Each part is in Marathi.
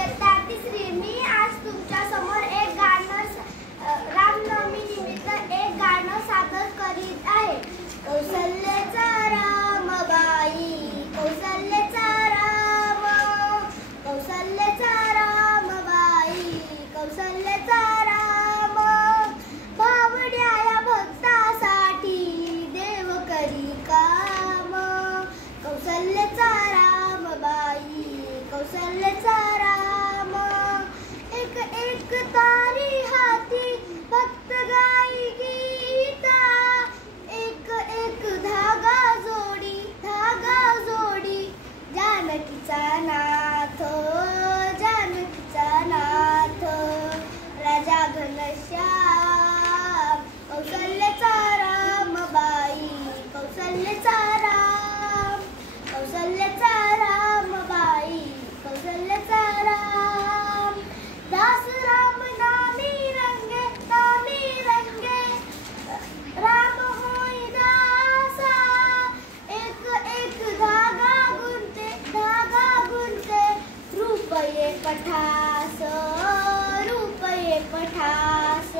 इयत्ता तिसरी। मी आज तुमच्या समोर एक गाणं रामनवमी निमित्त एक गाणं सादर करीत आहे। कौसल्याचा रामबाई, कौसल्याचा राम, कौसल्याचा रामबाई, कौसल्याचा राम, भावड्या या भक्तासाठी देव करी काम। कौसल्याचा रामबाई, कौसल्याचा राम, एक एक तारी हाती भक्त गाई गीता, एक एक धागा जोडी, धागा जोडी, जानकीचा नाथ, जानकीचा नाथ, राजा घनश्याम। कौसल्याचा रामबाई, कौसल्याचा राम, कौसल्याचा रामबाई, कौसल्याचा राम, दास राम नामी रंगे, नामी रंगे, राम होई दासा, एक एक धागा गुंते, धागा गुंते, रुपये पठास, रुपये पठास,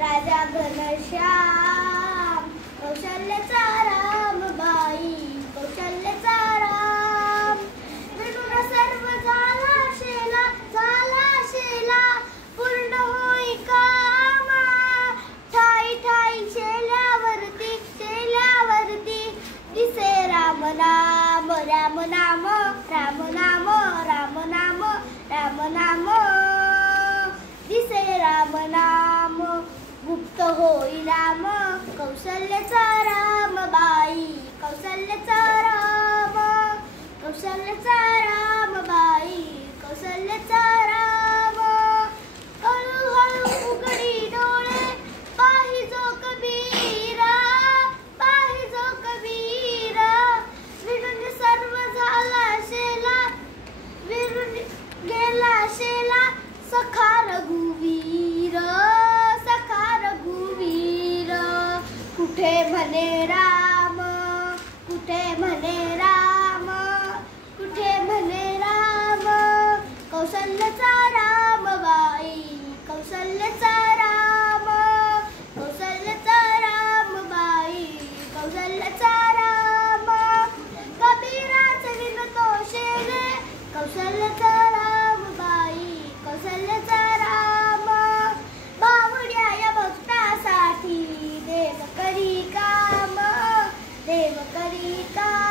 राजा घनश्याम। कौशल्याचा रामबाई, कौशल्याचा राम, विणून सर्व झाला शेला, झाला शेला, पूर्ण होई कामा, ठाई ठाई शेल्यावरती, शेल्यावरती, दिसे राम नाम, राम नाम, राम नाम, राम नाम, राम नाम, दिसे राम नाम, गुप्त होई नाम। कौशल्याचा रामबाई, कौशल्याचा राम, कौशल्याचा रामबाई, कौशल्याचा राम, हळूहळू उघडी डोळे, पाहिजो कबीरा, पाहिजो कबीरा, विणून सर्व झाला शेला, विणून गेला शेला, सखा रघुवीर, सखा रघुवीर, कुठे म्हणे राम, कुठे म्हणे राम, कुठे म्हणे राम। कौशल्याचा रामबाई, कौशल्याचा राम, कौशल्याचा रामबाई, कौशल्याचा राम, कबीराचे विणतो शेले, कौशल्याचा रामबाई, कौशल्याचा राम, भावड्या या भक्तासाठी देव करी काम, देव करी काम।